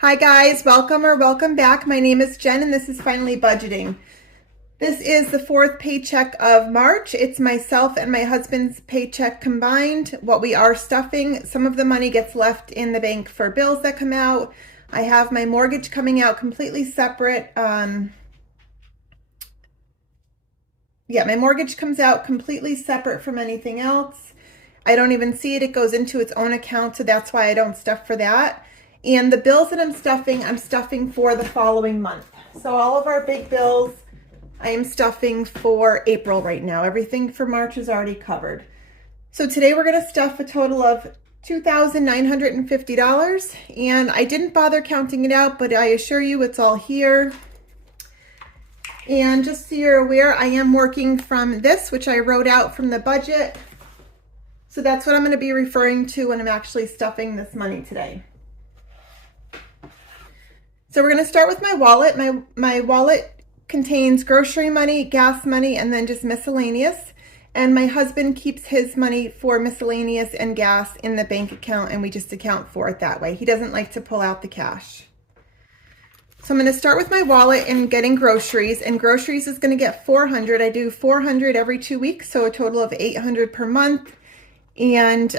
Hi guys, welcome or welcome back. My name is Jen and this is Finally Budgeting. This is the fourth paycheck of March. It's myself and my husband's paycheck combined. What we are stuffing, some of the money gets left in the bank for bills that come out. I have my mortgage coming out completely separate. My mortgage comes out completely separate from anything else. I don't even see it. It goes into its own account, so that's why I don't stuff for that. And the bills that I'm stuffing for the following month. So all of our big bills, I am stuffing for April right now. Everything for March is already covered. So today we're going to stuff a total of $2,950. And I didn't bother counting it out, but I assure you it's all here. And just so you're aware, I am working from this, which I wrote out from the budget. So that's what I'm going to be referring to when I'm actually stuffing this money today. So we're going to start with my wallet. My wallet contains grocery money, gas money, and then just miscellaneous. And my husband keeps his money for miscellaneous and gas in the bank account, and we just account for it that way. He doesn't like to pull out the cash. So I'm going to start with my wallet and getting groceries, and groceries is going to get $400. I do $400 every 2 weeks, so a total of $800 per month. And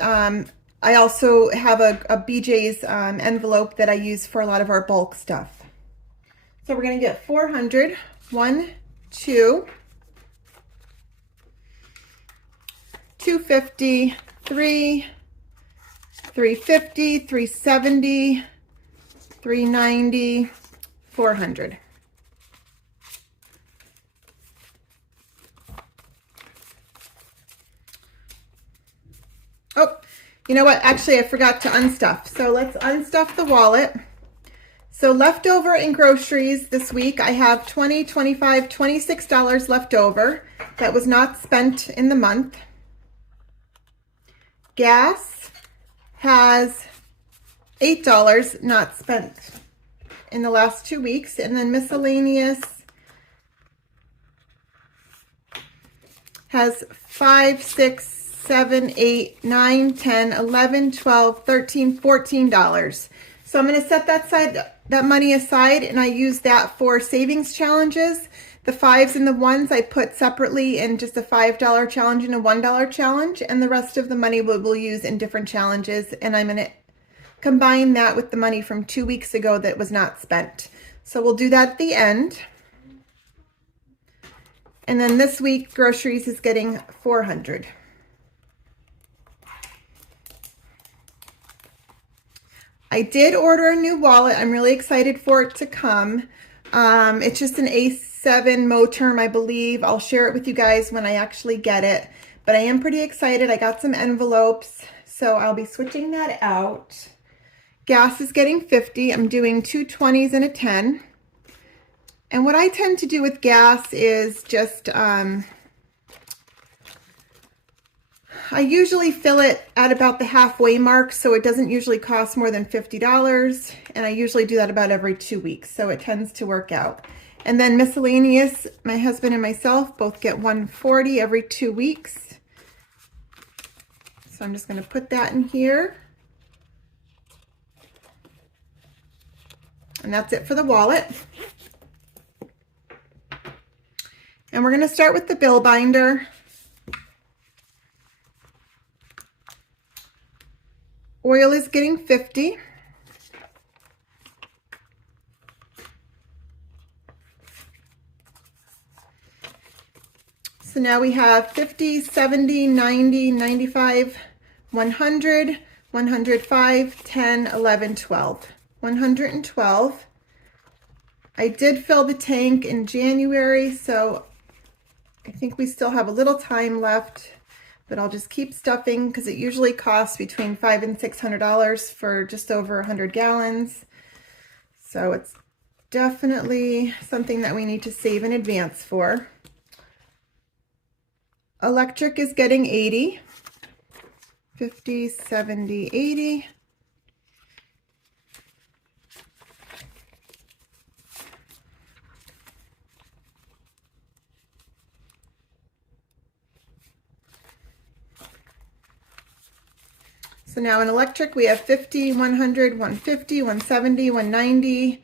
I also have a BJ's envelope that I use for a lot of our bulk stuff. So we're going to get 400, 1, 2, 250, 3, 350, 370, 390, 400. Oh, you know what? Actually, I forgot to unstuff. So let's unstuff the wallet. So leftover in groceries this week, I have $20, $25, $26 left over that was not spent in the month. Gas has $8 not spent in the last 2 weeks. And then miscellaneous has 5, 6, 7, 8, 9, 10, 11, 12, 13, $14. So I'm going to set that money aside, and I use that for savings challenges. The 5s and the 1s I put separately in just a $5 challenge and a $1 challenge, and the rest of the money we'll use in different challenges, and I'm going to combine that with the money from 2 weeks ago that was not spent. So we'll do that at the end. And then this week, groceries is getting $400. I did order a new wallet. I'm really excited for it to come. It's just an A7 Moterm, I believe. I'll share it with you guys when I actually get it. But I am pretty excited. I got some envelopes, so I'll be switching that out. Gas is getting 50. I'm doing 2 20s and a 10. And what I tend to do with gas is just, I usually fill it at about the halfway mark, so it doesn't usually cost more than $50, and I usually do that about every 2 weeks, so it tends to work out. And then miscellaneous, my husband and myself both get $140 every 2 weeks. So I'm just going to put that in here. And that's it for the wallet. And we're going to start with the bill binder. Oil is getting 50. So now we have 50, 70, 90, 95, 100, 105, 10, 11, 12. 112. I did fill the tank in January, so I think we still have a little time left. But I'll just keep stuffing because it usually costs between $500 and $600 for just over 100 gallons. So it's definitely something that we need to save in advance for. Electric is getting 80. 50, 70, 80. So now in electric, we have 50, 100, 150, 170, 190,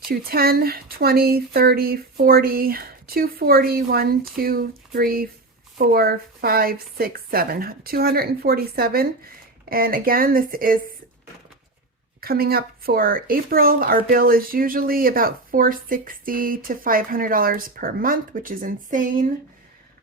210, 20, 30, 40, 240, 1, 2, 3, 4, 5, 6, 7, 247. And again, this is coming up for April. Our bill is usually about $460 to $500 per month, which is insane.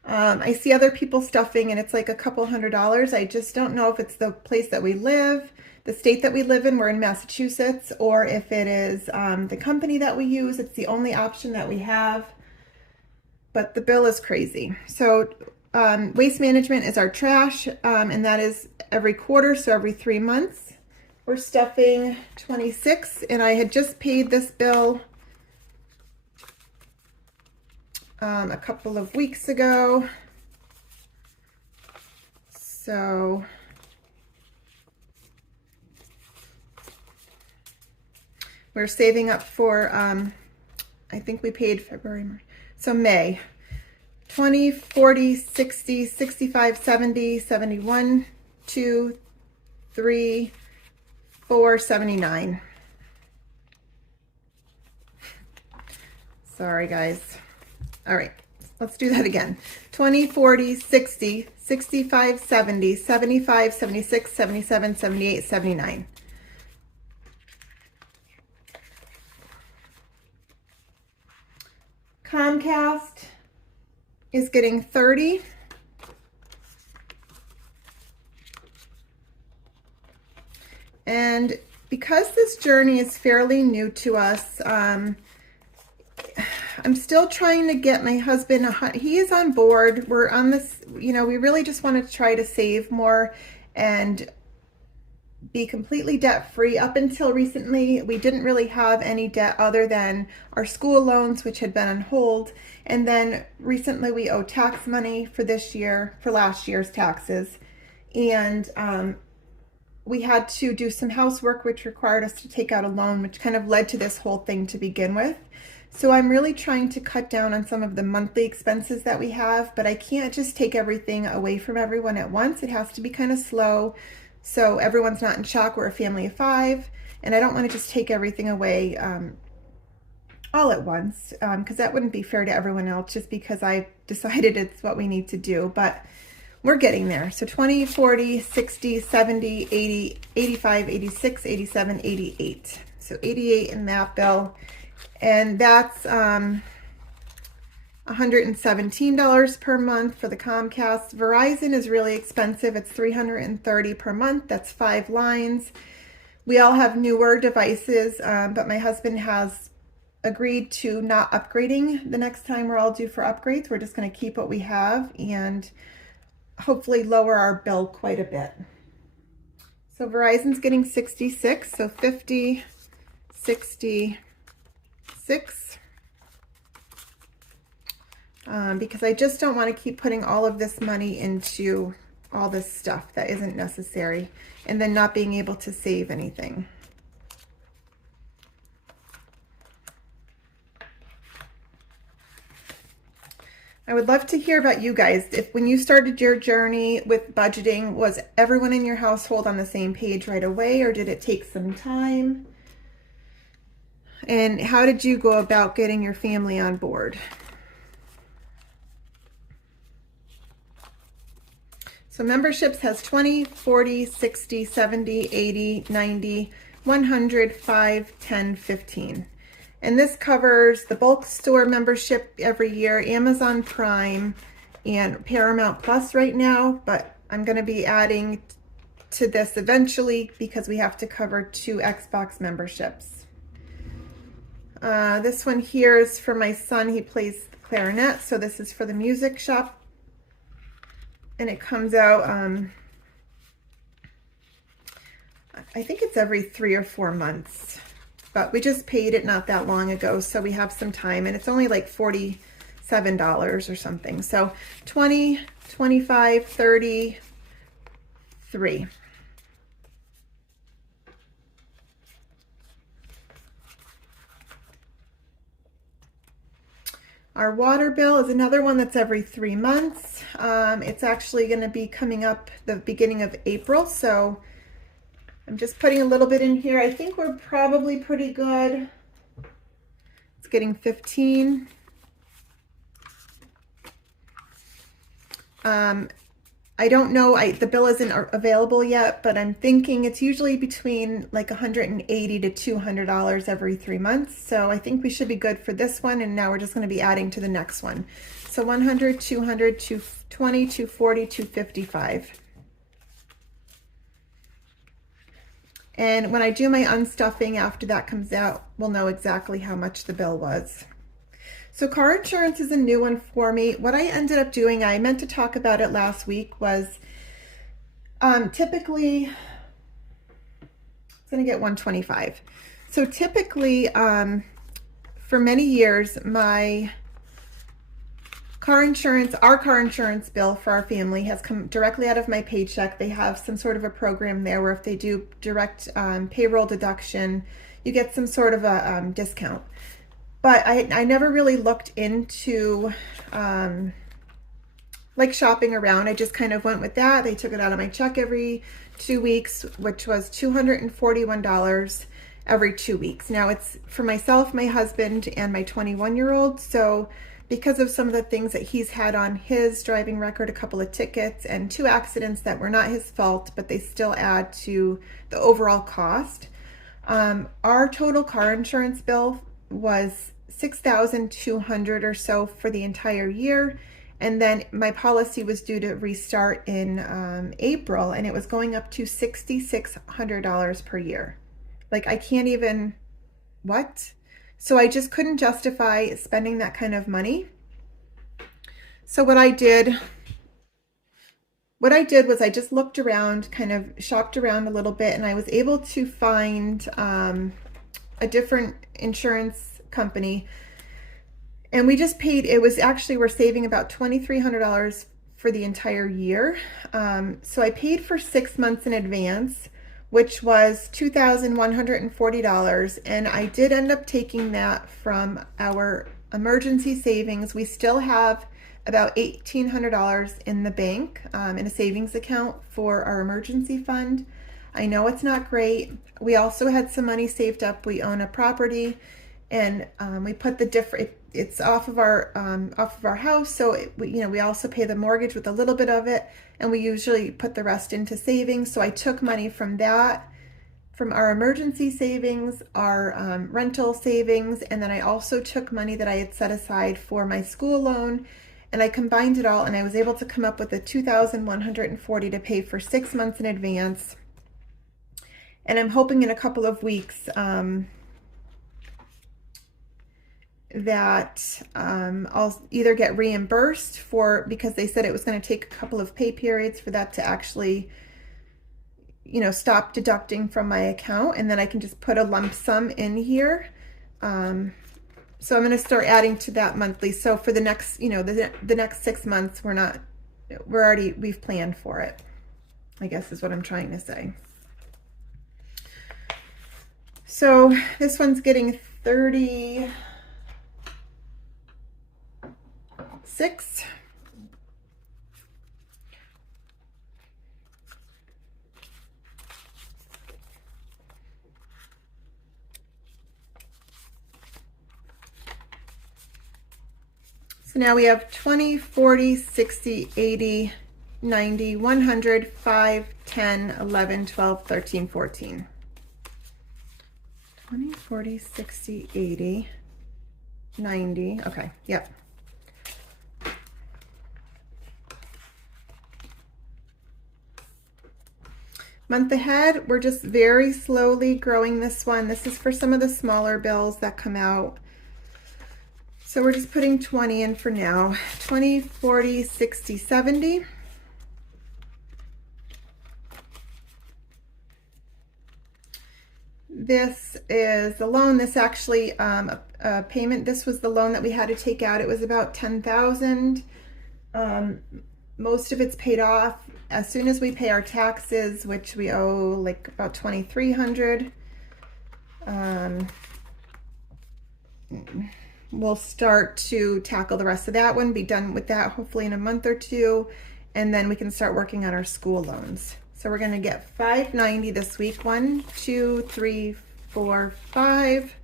I see other people stuffing and it's like a couple $100s. I just don't know if it's the place that we live, the state that we live in, we're in Massachusetts, or if it is the company that we use. It's the only option that we have, but the bill is crazy. So waste management is our trash, and that is every quarter, so every 3 months. We're stuffing 26, and I had just paid this bill a couple of weeks ago. So we're saving up for, I think we paid February, March. So May, 20, 40, 60, 65, 70, 71, 2, 3, 4, 79. Sorry, guys. All right, let's do that again. 20, 40, 60, 65, 70, 75, 76, 77, 78, 79. Comcast is getting 30. And because this journey is fairly new to us, I'm still trying to get my husband, he is on board. We're on this, we really just want to try to save more and be completely debt free. Up until recently, we didn't really have any debt other than our school loans, which had been on hold. And then recently we owe tax money for this year, for last year's taxes. And we had to do some housework, which required us to take out a loan, which kind of led to this whole thing to begin with. So I'm really trying to cut down on some of the monthly expenses that we have, but I can't just take everything away from everyone at once. It has to be kind of slow, so everyone's not in shock. We're a family of 5, and I don't want to just take everything away all at once, because that wouldn't be fair to everyone else just because I decided it's what we need to do. But we're getting there. So 20, 40, 60, 70, 80, 85, 86, 87, 88. So 88 in that bill. And that's $117 per month for the Comcast. Verizon is really expensive. It's $330 per month. That's 5 lines. We all have newer devices, but my husband has agreed to not upgrading the next time we're all due for upgrades. We're just going to keep what we have and hopefully lower our bill quite a bit. So Verizon's getting 66, so 50, 60, 6, because I just don't want to keep putting all of this money into all this stuff that isn't necessary and then not being able to save anything. I would love to hear about you guys. If when you started your journey with budgeting, was everyone in your household on the same page right away, or did it take some time? And how did you go about getting your family on board? So memberships has 20, 40, 60, 70, 80, 90, 100, 5, 10, 15. And this covers the bulk store membership every year, Amazon Prime, and Paramount Plus right now, but I'm going to be adding to this eventually because we have to cover 2 Xbox memberships. This one here is for my son. He plays the clarinet, so this is for the music shop. And it comes out, I think it's every 3 or 4 months. But we just paid it not that long ago, so we have some time. And it's only like $47 or something. So 20, 25, 30, 3. Our water bill is another one that's every 3 months. It's actually going to be coming up the beginning of April, so I'm just putting a little bit in here. I think we're probably pretty good. It's getting 15. I don't know, the bill isn't available yet, but I'm thinking it's usually between like $180 to $200 every 3 months. So I think we should be good for this one. And now we're just going to be adding to the next one. So 100, 200, 220, 240, 255. And when I do my unstuffing after that comes out, we'll know exactly how much the bill was. So car insurance is a new one for me. What I ended up doing, I meant to talk about it last week, was typically, it's going to get 125. So typically, for many years, my car insurance, our car insurance bill for our family has come directly out of my paycheck. They have some sort of a program there where if they do direct payroll deduction, you get some sort of a discount. But I never really looked into like shopping around. I just kind of went with that. They took it out of my check every 2 weeks, which was $241 every 2 weeks. Now it's for myself, my husband, and my 21-year-old. So because of some of the things that he's had on his driving record, a couple of tickets and 2 accidents that were not his fault, but they still add to the overall cost. Our total car insurance bill was $6,200 or so for the entire year. And then my policy was due to restart in April, and it was going up to $6,600 per year. Like, I can't even, what? So I just couldn't justify spending that kind of money. So what I did was I just looked around, kind of shopped around a little bit, and I was able to find a different insurance company, and we just paid, it was actually, we're saving about $2,300 for the entire year. So I paid for 6 months in advance, which was $2,140, and I did end up taking that from our emergency savings. We still have about $1,800 in the bank in a savings account for our emergency fund. I know it's not great. We also had some money saved up. We own a property, and we put the different, it's off of our house, so we also pay the mortgage with a little bit of it, and we usually put the rest into savings. So I took money from that, from our emergency savings, our rental savings, and then I also took money that I had set aside for my school loan, and I combined it all, and I was able to come up with a $2,140 to pay for 6 months in advance. And I'm hoping in a couple of weeks that I'll either get reimbursed for, because they said it was going to take a couple of pay periods for that to actually, stop deducting from my account, and then I can just put a lump sum in here. So I'm going to start adding to that monthly. So for the next, the next 6 months, we've planned for it, I guess is what I'm trying to say. So this one's getting 36. So now we have 20, 40, 60, 80, 90, 100, 5, 10, 11, 12, 13, 14. 20, 40, 60, 80, 90. Okay, yep. Month ahead, we're just very slowly growing this one. This is for some of the smaller bills that come out. So we're just putting 20 in for now. 20, 40, 60, 70. This is the loan. This actually, a payment, this was the loan that we had to take out. It was about $10,000. Most of it's paid off as soon as we pay our taxes, which we owe like about $2,300. we'll start to tackle the rest of that one, be done with that hopefully in a month or two, and then we can start working on our school loans. So we're going to get $590 this week. 1, 2, 3, 4, 5.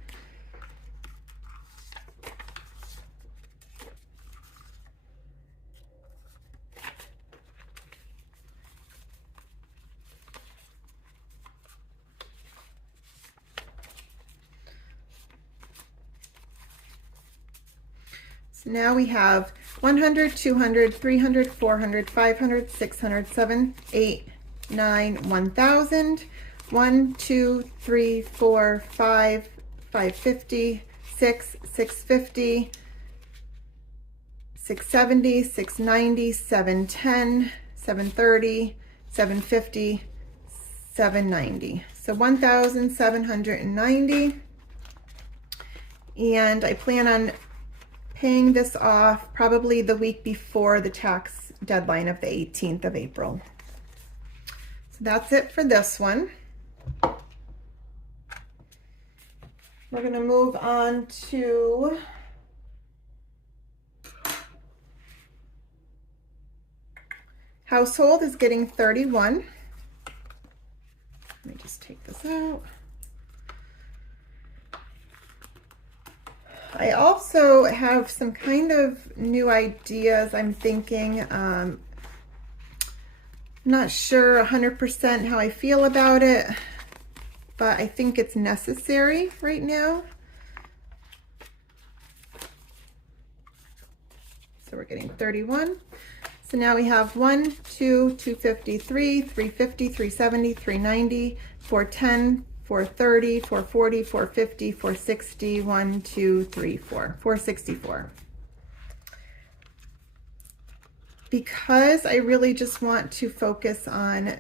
So now we have 100, 200, 300, 400, 500, 600, 7, 8, 9, 1,000. 1, 2, 3, 4, 5, 550, 6, 650, 670, 690, 710, 730, 750, 790. So 1,790. And I plan on paying this off probably the week before the tax deadline of the 18th of April. So that's it for this one. We're going to move on to household is getting 31. Let me just take this out. I also have some kind of new ideas I'm thinking. Not sure 100% how I feel about it, but I think it's necessary right now. So we're getting 31. So now we have 1, 2, 250, 3, 350, 370, 390, 410, 430, 440, 450, 460, 1, 2, 3, 4, 464. Because I really just want to focus on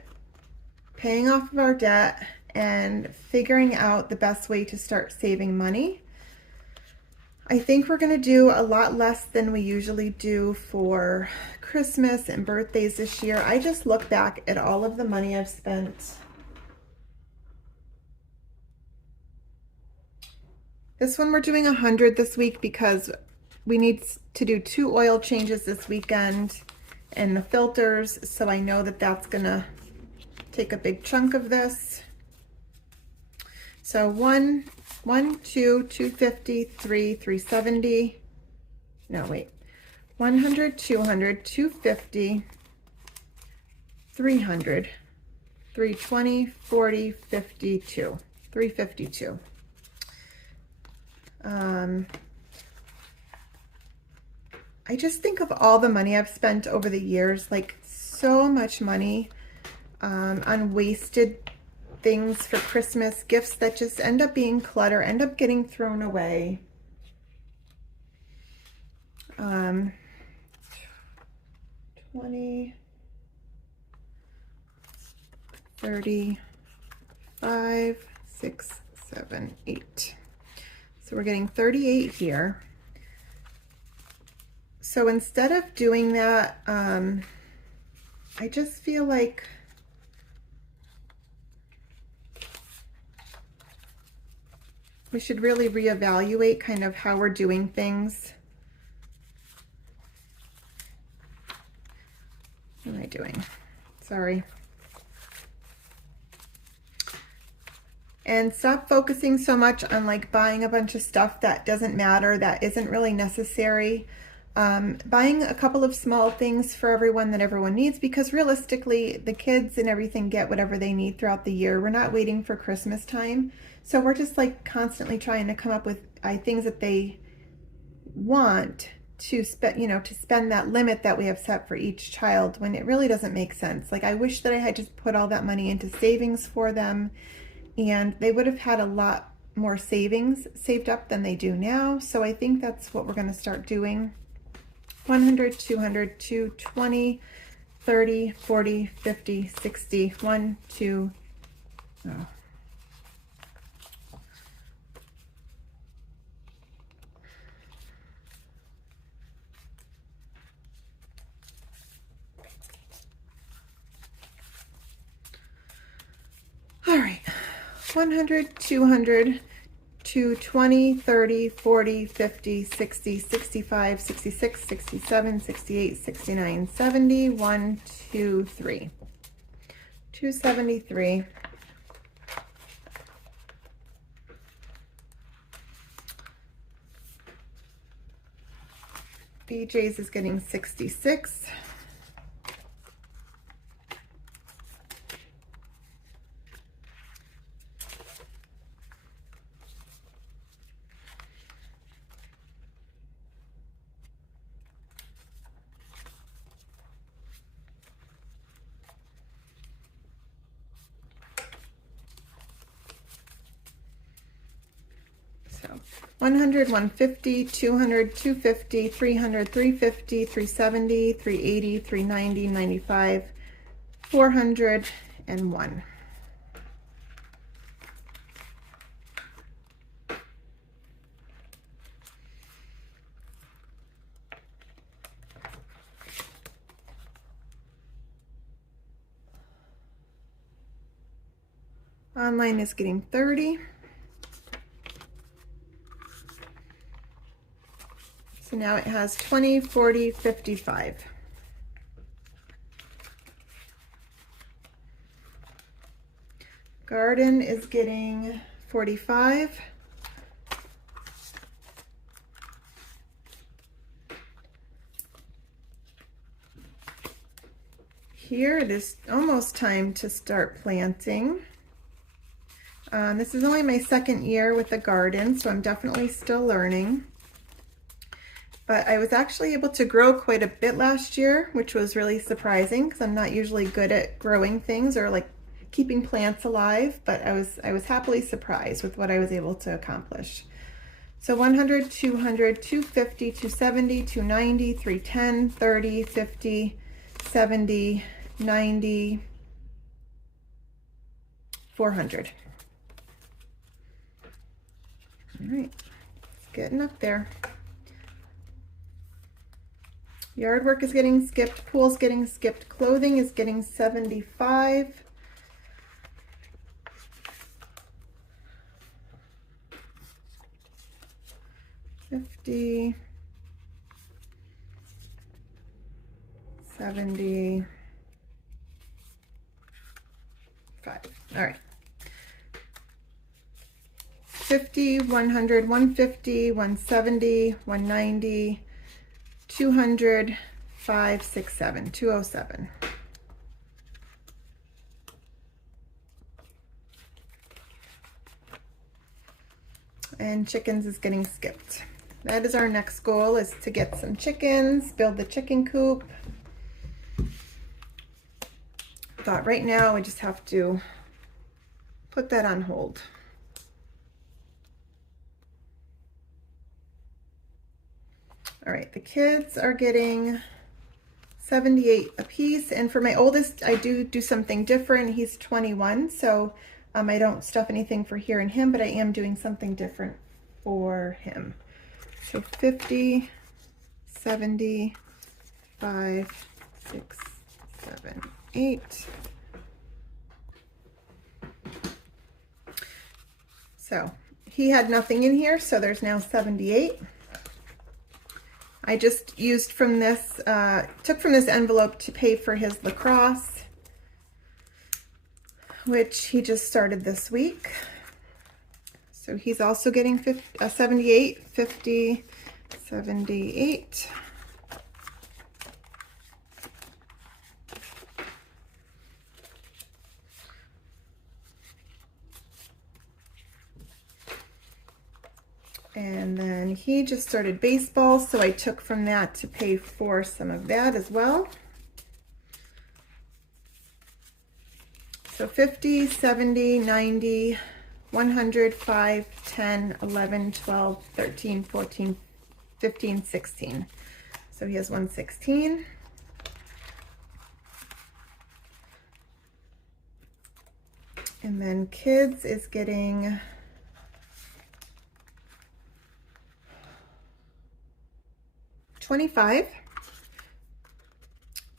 paying off of our debt and figuring out the best way to start saving money, I think we're going to do a lot less than we usually do for Christmas and birthdays this year. I just look back at all of the money I've spent. This one we're doing 100 this week because we need to do 2 oil changes this weekend and the filters, so I know that that's gonna take a big chunk of this. So 1, 2, 250, 3, 370. No, wait. 100, 200, 250, 300, 320, 40, 52, 352. I just think of all the money I've spent over the years, like so much money on wasted things for Christmas, gifts that just end up being clutter, end up getting thrown away. 20, 30, 5, 6, 7, 8. So we're getting 38 here. So instead of doing that, I just feel like we should really reevaluate kind of how we're doing things. What am I doing? Sorry. And stop focusing so much on like buying a bunch of stuff that doesn't matter, that isn't really necessary. Buying a couple of small things for everyone that everyone needs, because realistically the kids and everything get whatever they need throughout the year. We're not waiting for Christmas time. So we're just like constantly trying to come up with things that they want to spend, you know, to spend that limit that we have set for each child, when it really doesn't make sense. Like I wish that I had just put all that money into savings for them, and they would have had a lot more savings saved up than they do now. So I think that's what we're going to start doing. 100, 200, 220, 30, 40, 50, 60, 1, 2, oh. All right, 100, 200, to 20, 30, 40, 50, 60, 65, 66, 67, 68, 69, 70, 1, 2, 3. 273. BJ's is getting 66. So 100, 150, 200, 250, 300, 350, 370, 380, 390, 95, 400, and 1. Online is getting 30. So now it has 20, 40, 55. Garden is getting 45. Here it is almost time to start planting. This is only my second year with the garden, so I'm definitely still learning. But I was actually able to grow quite a bit last year, which was really surprising because I'm not usually good at growing things or like keeping plants alive, but I was happily surprised with what I was able to accomplish. So 100, 200, 250, 270, 290, 310, 30, 50, 70, 90, 400. All right, it's getting up there. Yard work is getting skipped, pool's getting skipped, clothing is getting 75. $50, $75. All right. 50, 100, 150, 170, 190, 200, 5, 6, 7, 207. And chickens is getting skipped. That is our next goal, is to get some chickens, build the chicken coop. Thought right now we just have to put that on hold. All right, the kids are getting 78 apiece, and for my oldest, I do something different. He's 21, so I don't stuff anything for here and him, but I am doing something different for him. So 50, 70, 5, 6, 7, 8. So he had nothing in here, so there's now 78. I just used from this, took from this envelope to pay for his lacrosse, which he just started this week. So he's also getting 78, 50, 78. And then he just started baseball, so I took from that to pay for some of that as well. So 50, 70, 90, 100, 5, 10, 11, 12, 13, 14, 15, 16. So he has 116. And then kids is getting 25,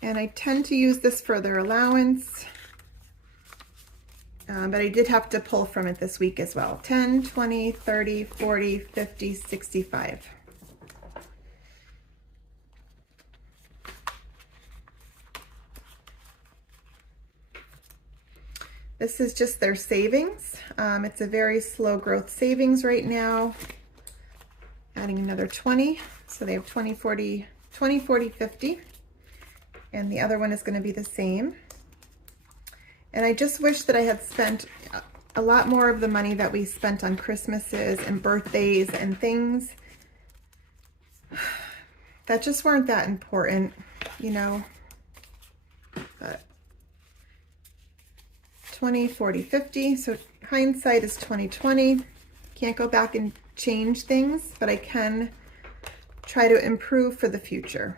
and I tend to use this for their allowance. But I did have to pull from it this week as well. 10, 20, 30, 40, 50, 65. This is just their savings. It's a very slow growth savings right now. Adding another 20. So they have 20, 40, 20, 40, 50. And the other one is going to be the same. And I just wish that I had spent a lot more of the money that we spent on Christmases and birthdays and things that just weren't that important, you know. But 20, 40, 50. So hindsight is 20/20. Can't go back and change things, but I can try to improve for the future.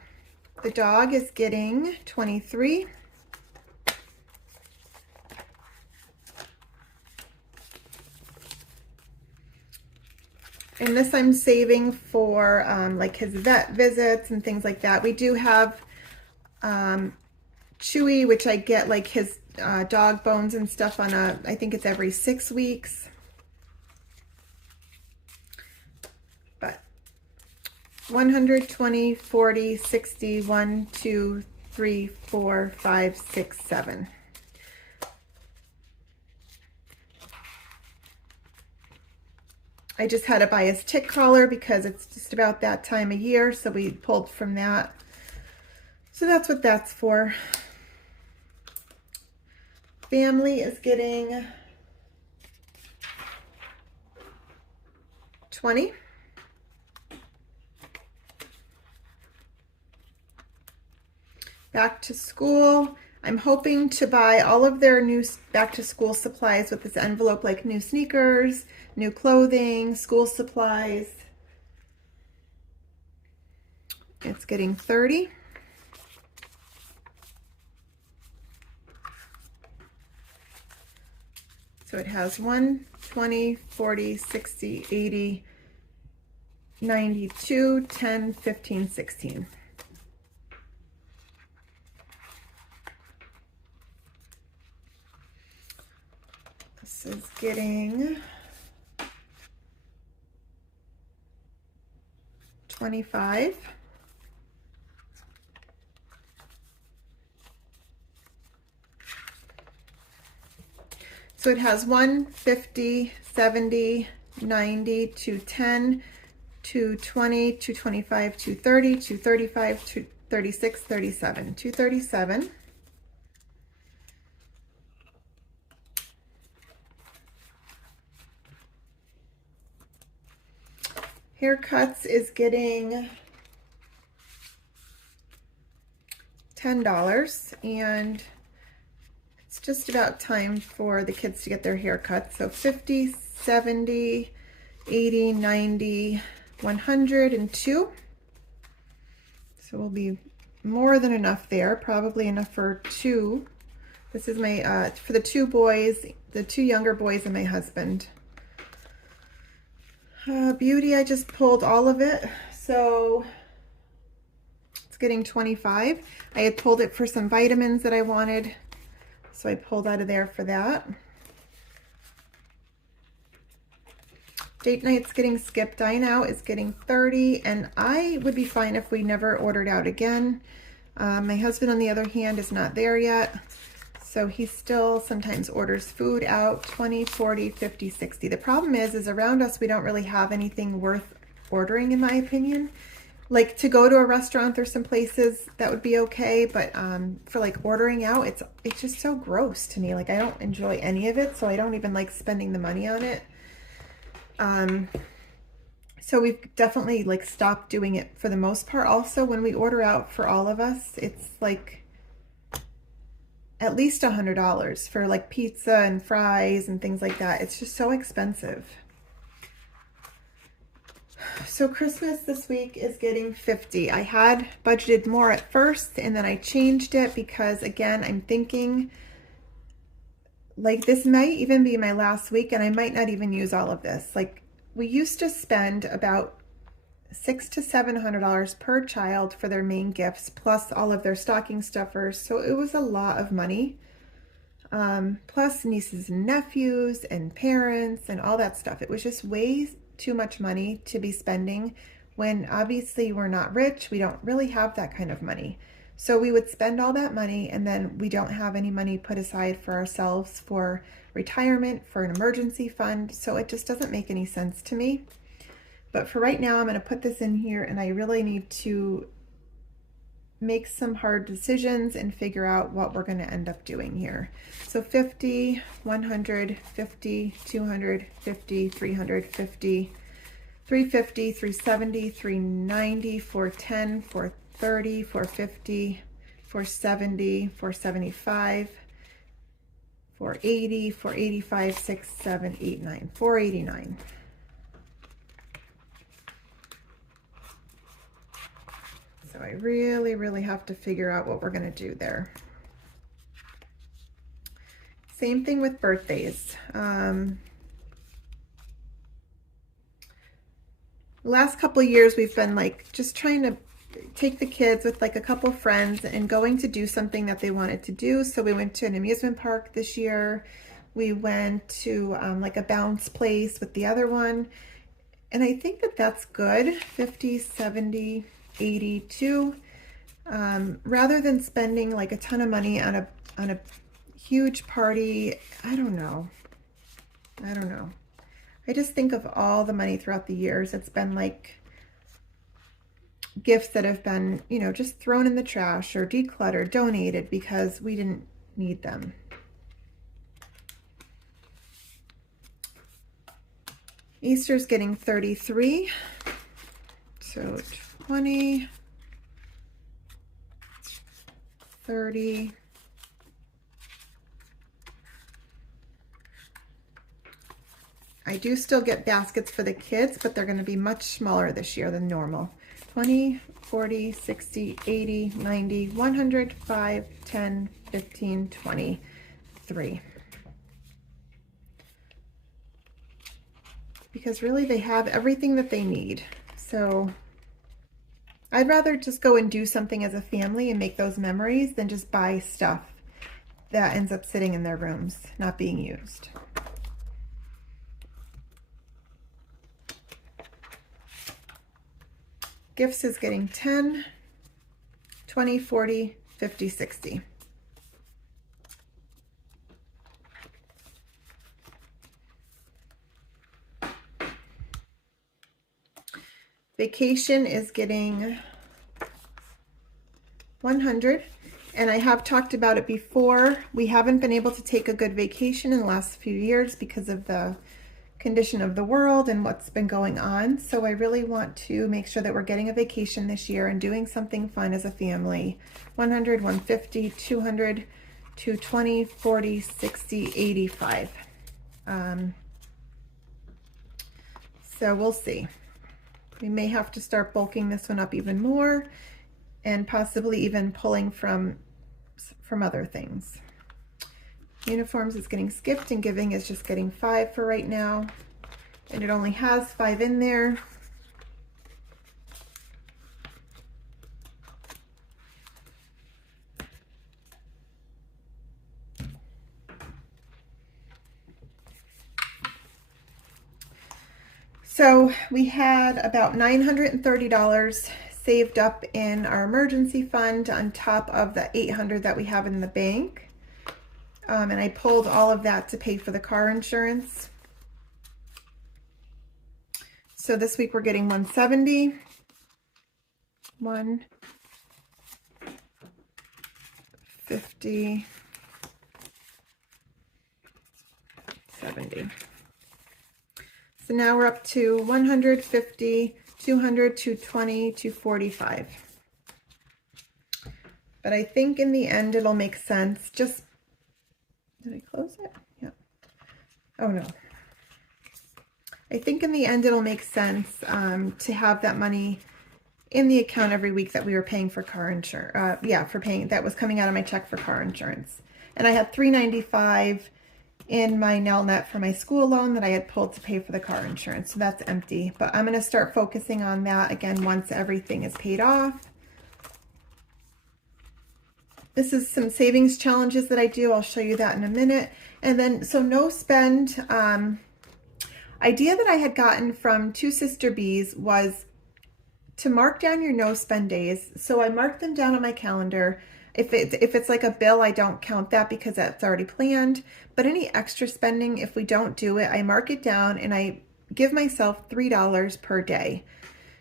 The dog is getting 23. And this I'm saving for like his vet visits and things like that. We do have Chewy, which I get like his dog bones and stuff on I think it's every 6 weeks. But 120, 40, 60, 1, 2, 3, 4, 5, 6, 7. I just had to buy his tick collar because it's just about that time of year, so we pulled from that. So that's what that's for. Family is getting 20. Back to school. I'm hoping to buy all of their new back to school supplies with this envelope, like new sneakers, new clothing, school supplies. It's getting 30. So it has 1, 20, 40, 60, 80, 92, 10, 15, 16. This is getting 25. So it has 1, 50, 70, 90, 210, 220, 225, 230, 235, 236, 37, 237. Haircuts is getting $10, and it's just about time for the kids to get their haircuts. So 50, 70, 80, 90, 100, and 2. So we'll be more than enough there, probably enough for 2. This is my, for the 2 boys, the 2 younger boys and my husband. Beauty, I just pulled all of it, so it's getting 25. I had pulled it for some vitamins that I wanted, so I pulled out of there for that. Date night's getting skipped. Dine out is getting 30, and I would be fine if we never ordered out again. My husband, on the other hand, is not there yet. So he still sometimes orders food out, 20, 40, 50, 60. The problem is around us, we don't really have anything worth ordering, in my opinion. Like to go to a restaurant or some places, that would be okay. But for like ordering out, it's just so gross to me. Like I don't enjoy any of it, so I don't even like spending the money on it. So we've definitely like stopped doing it for the most part. Also, when we order out for all of us, it's like at least $100 for like pizza and fries and things like that. It's just so expensive. So Christmas this week is getting 50. I had budgeted more at first, and then I changed it because, again, I'm thinking like this might even be my last week, and I might not even use all of this. Like we used to spend about $600 to $700 per child for their main gifts, plus all of their stocking stuffers. So it was a lot of money. plus nieces and nephews and parents and all that stuff. It was just way too much money to be spending when obviously we're not rich. We don't really have that kind of money. So we would spend all that money and then we don't have any money put aside for ourselves for retirement, for an emergency fund. So it just doesn't make any sense to me. But for right now, I'm going to put this in here and I really need to make some hard decisions and figure out what we're going to end up doing here. So 50, 100, 50, 200, 50, 350, 350, 370, 390, 410, 430, 450, 470, 475, 480, 485, 6, 7, 8, 9, 489. So I really have to figure out what we're going to do there. Same thing with birthdays. Last couple of years we've been like just trying to take the kids with like a couple friends and going to do something that they wanted to do. So we went to an amusement park this year. We went to like a bounce place with the other one. And I think that that's good. 50, 70, 82. Rather than spending like a ton of money on a huge party. I don't know. I just think of all the money throughout the years. It's been like gifts that have been, you know, just thrown in the trash or decluttered, donated because we didn't need them. Easter's getting 33. So 20, 30, I do still get baskets for the kids, but they're going to be much smaller this year than normal. 20, 40, 60, 80, 90, 100, 5, 10, 15, 20, 3. Because really they have everything that they need. So I'd rather just go and do something as a family and make those memories than just buy stuff that ends up sitting in their rooms, not being used. Gifts is getting 10, 20, 40, 50, 60. Vacation is getting 100, and I have talked about it before. We haven't been able to take a good vacation in the last few years because of the condition of the world and what's been going on. So I really want to make sure that we're getting a vacation this year and doing something fun as a family. 100, 150, 200, 220, 40, 60, 85. So we'll see. We may have to start bulking this one up even more and possibly even pulling from other things. Uniforms is getting skipped and giving is just getting 5 for right now. And it only has 5 in there. So we had about $930 saved up in our emergency fund on top of the $800 that we have in the bank. And I pulled all of that to pay for the car insurance. So this week we're getting 170, 150, 70. So now we're up to 150, 200, 220, 245. But I think in the end it'll make sense. Just, did I close it? Yeah. Oh no. I think in the end it'll make sense to have that money in the account every week that we were paying for car insurance. That was coming out of my check for car insurance. And I had $395 in my Nelnet for my school loan that I had pulled to pay for the car insurance. So that's empty. But I'm going to start focusing on that again once everything is paid off. This is some savings challenges that I do. I'll show you that in a minute. And then, so no spend, idea that I had gotten from Two Sister Bees was to mark down your no spend days. So I mark them down on my calendar. If it's like a bill, I don't count that because that's already planned. But any extra spending, if we don't do it, I mark it down and I give myself $3 per day.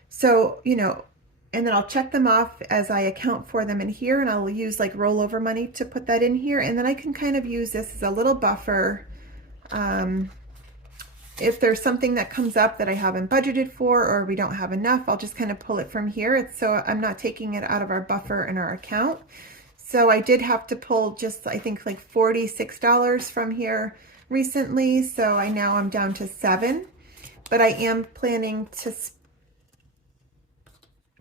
So, you know, and then I'll check them off as I account for them in here, and I'll use like rollover money to put that in here. And then I can kind of use this as a little buffer. If there's something that comes up that I haven't budgeted for or we don't have enough, I'll just kind of pull it from here. It's so I'm not taking it out of our buffer in our account. So I did have to pull just, I think, like $46 from here recently. So now I'm down to $7, but I am planning to,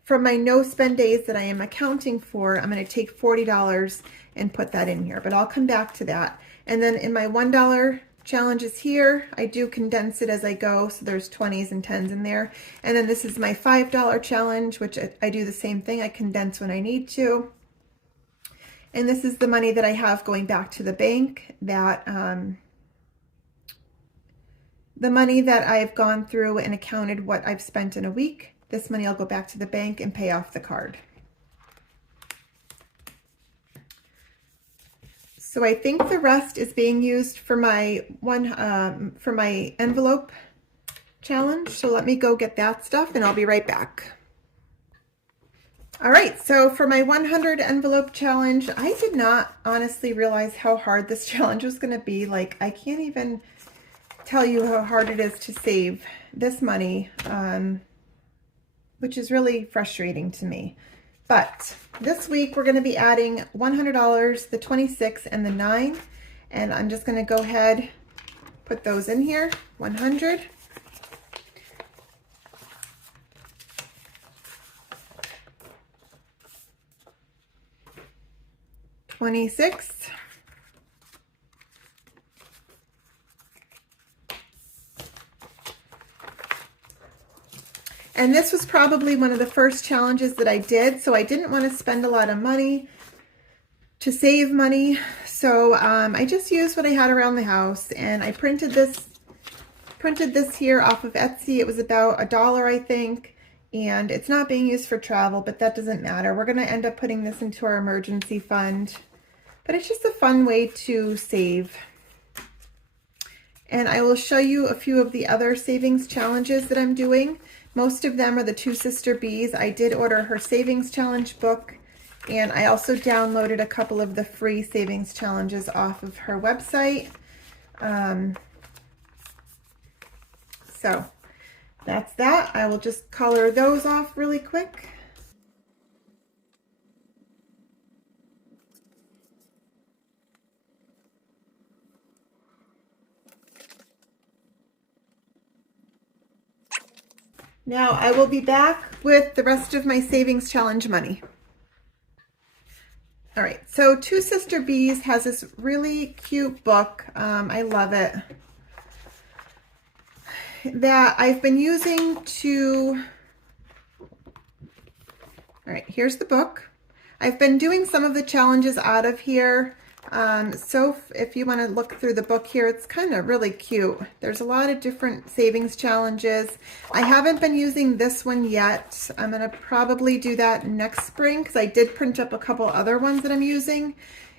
from my no spend days that I am accounting for, I'm going to take $40 and put that in here, but I'll come back to that. And then in my $1 challenges here, I do condense it as I go, so there's 20s and 10s in there. And then this is my $5 challenge, which I do the same thing. I condense when I need to. And this is the money that I have going back to the bank, that the money that I've gone through and accounted what I've spent in a week. This money I'll go back to the bank and pay off the card. So I think the rest is being used for my for my envelope challenge. So let me go get that stuff and I'll be right back. All right, so for my 100 envelope challenge, I did not honestly realize how hard this challenge was going to be. Like, I can't even tell you how hard it is to save this money, which is really frustrating to me. But this week we're going to be adding $100, the 26 and the 9, and I'm just going to go ahead, put those in here. 100, $26, and this was probably one of the first challenges that I did, so I didn't want to spend a lot of money to save money. So I just used what I had around the house, and I printed this here off of Etsy. It was about $1, I think, and it's not being used for travel, but that doesn't matter. We're going to end up putting this into our emergency fund, but it's just a fun way to save. And I will show you a few of the other savings challenges that I'm doing. Most of them are the Two Sister Bees. I did order her savings challenge book, and I also downloaded a couple of the free savings challenges off of her website. So that's that. I will just color those off really quick. Now I will be back with the rest of my savings challenge money. All right, so Two Sister Bees has this really cute book. I love it. That I've been using to, all right, here's the book. I've been doing some of the challenges out of here. So if you want to look through the book here, it's kind of really cute. There's a lot of different savings challenges. I haven't been using this one yet. I'm going to probably do that next spring because I did print up a couple other ones that I'm using.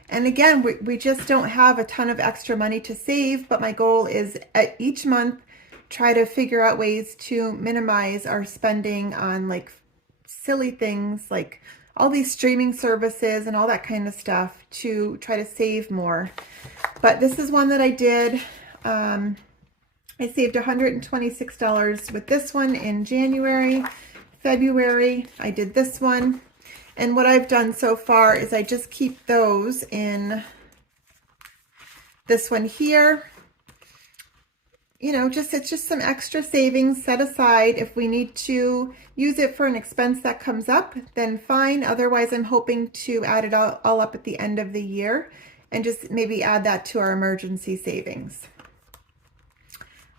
And again, we just don't have a ton of extra money to save, but my goal is at each month, try to figure out ways to minimize our spending on like silly things like all these streaming services and all that kind of stuff to try to save more. But this is one that I did. I saved $126 with this one in January. February, I did this one. And what I've done so far is I just keep those in this one here. You know, it's just some extra savings set aside. If we need to use it for an expense that comes up, then fine. Otherwise, I'm hoping to add it all up at the end of the year and just maybe add that to our emergency savings.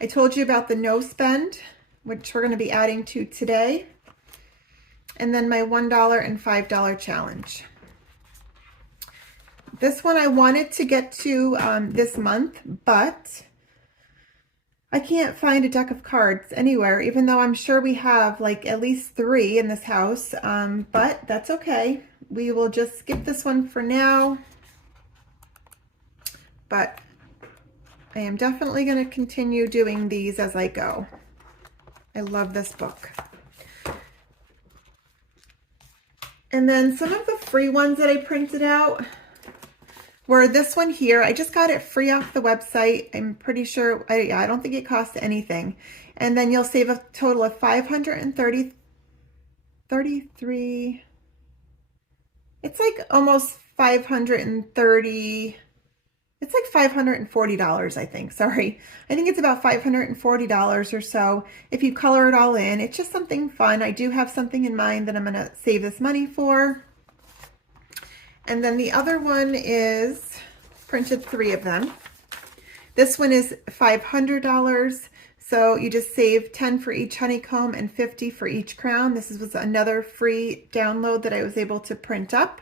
I told you about the no spend, which we're going to be adding to today. And then my $1 and $5 challenge. This one I wanted to get to this month, but I can't find a deck of cards anywhere, even though I'm sure we have like at least 3 in this house, but that's okay. We will just skip this one for now, but I am definitely going to continue doing these as I go. I love this book. And then some of the free ones that I printed out were this one here. I just got it free off the website. I'm pretty sure, I don't think it costs anything. And then you'll save a total of 533. It's like almost 530. It's like $540, I think. Sorry. I think it's about $540 or so if you color it all in. It's just something fun. I do have something in mind that I'm going to save this money for. And then the other one is, printed 3 of them. This one is $500. So you just save 10 for each honeycomb and 50 for each crown. This was another free download that I was able to print up.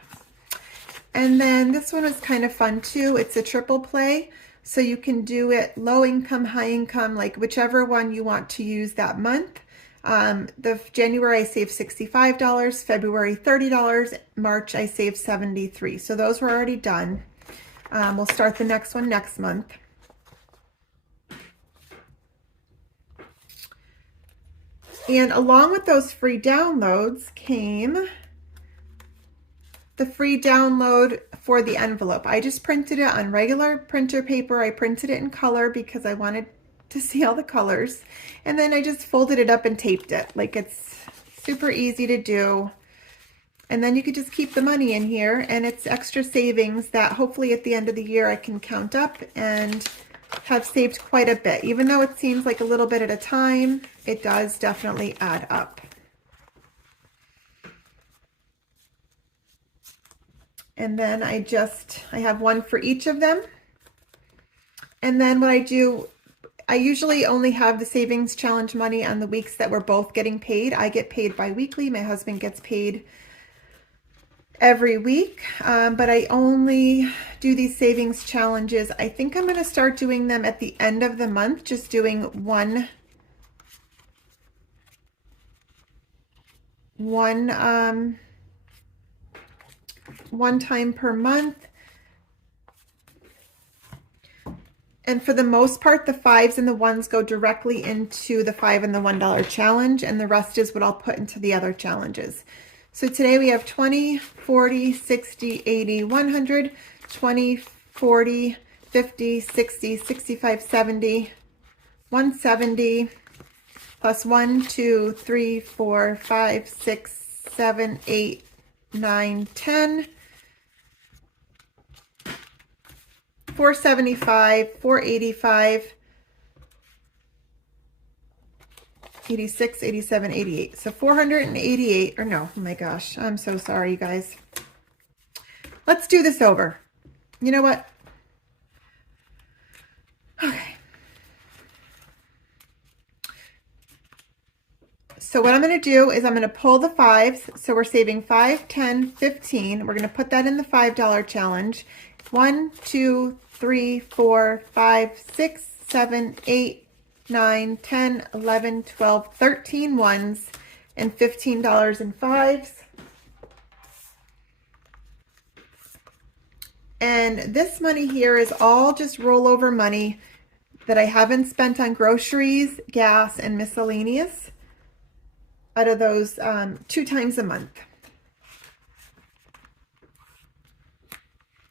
And then this one is kind of fun too. It's a triple play. So you can do it low income, high income, like whichever one you want to use that month. The January I saved $65, February $30, March I saved $73. So those were already done. We'll start the next one next month. And along with those free downloads came the free download for the envelope. I just printed it on regular printer paper. I printed it in color because I wanted to see all the colors. And then I just folded it up and taped it. Like, it's super easy to do. And then you could just keep the money in here, and it's extra savings that hopefully at the end of the year I can count up and have saved quite a bit. Even though it seems like a little bit at a time, it does definitely add up. And then I have one for each of them. And then what I do, I usually only have the savings challenge money on the weeks that we're both getting paid. I get paid bi-weekly. My husband gets paid every week, but I only do these savings challenges. I think I'm going to start doing them at the end of the month, just doing one time per month. And for the most part, the 5s and the 1s go directly into the $5 and the $1 challenge, and the rest is what I'll put into the other challenges. So today we have 20, 40, 60, 80, 100, 20, 40, 50, 60, 65, 70, 170, plus 1, 2, 3, 4, 5, 6, 7, 8, 9, 10, 475, 485, 86, 87, 88. So 488, or no, oh my gosh, I'm so sorry, you guys. Let's do this over. You know what? Okay. So what I'm going to do is I'm going to pull the 5s. So we're saving 5, 10, 15. We're going to put that in the $5 challenge. 1, 2, 3, 4, 5, 6, 7, 8, 9, 10, 11, 12, 13 1s and $15 in 5s. And this money here is all just rollover money that I haven't spent on groceries, gas, and miscellaneous out of those 2 times a month.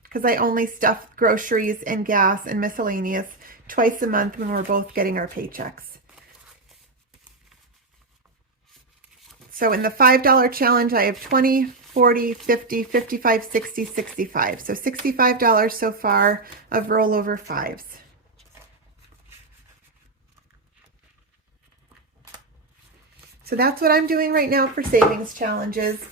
Because I only stuff groceries and gas and miscellaneous twice a month when we're both getting our paychecks. So in the $5 challenge, I have 20, 40, 50, 55, 60, 65. So $65 so far of rollover 5s. So that's what I'm doing right now for savings challenges.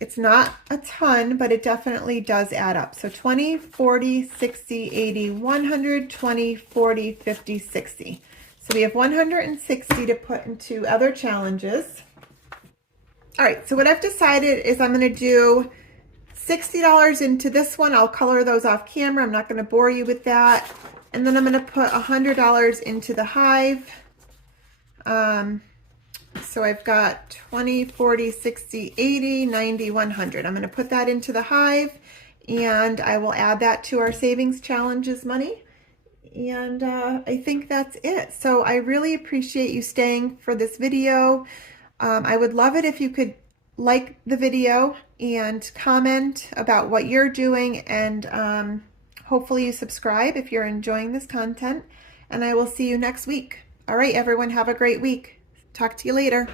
It's not a ton, but it definitely does add up. So 20, 40, 60, 80, 100, 20, 40, 50, 60. So we have 160 to put into other challenges. All right, so what I've decided is I'm going to do $60 into this one. I'll color those off camera. I'm not going to bore you with that. And then I'm going to put $100 into the Hive. So I've got 20, 40, 60, 80, 90, 100. I'm going to put that into the Hive, and I will add that to our savings challenges money. And I think that's it. So I really appreciate you staying for this video. I would love it if you could like the video and comment about what you're doing, and hopefully you subscribe if you're enjoying this content. And I will see you next week. All right, everyone, have a great week. Talk to you later.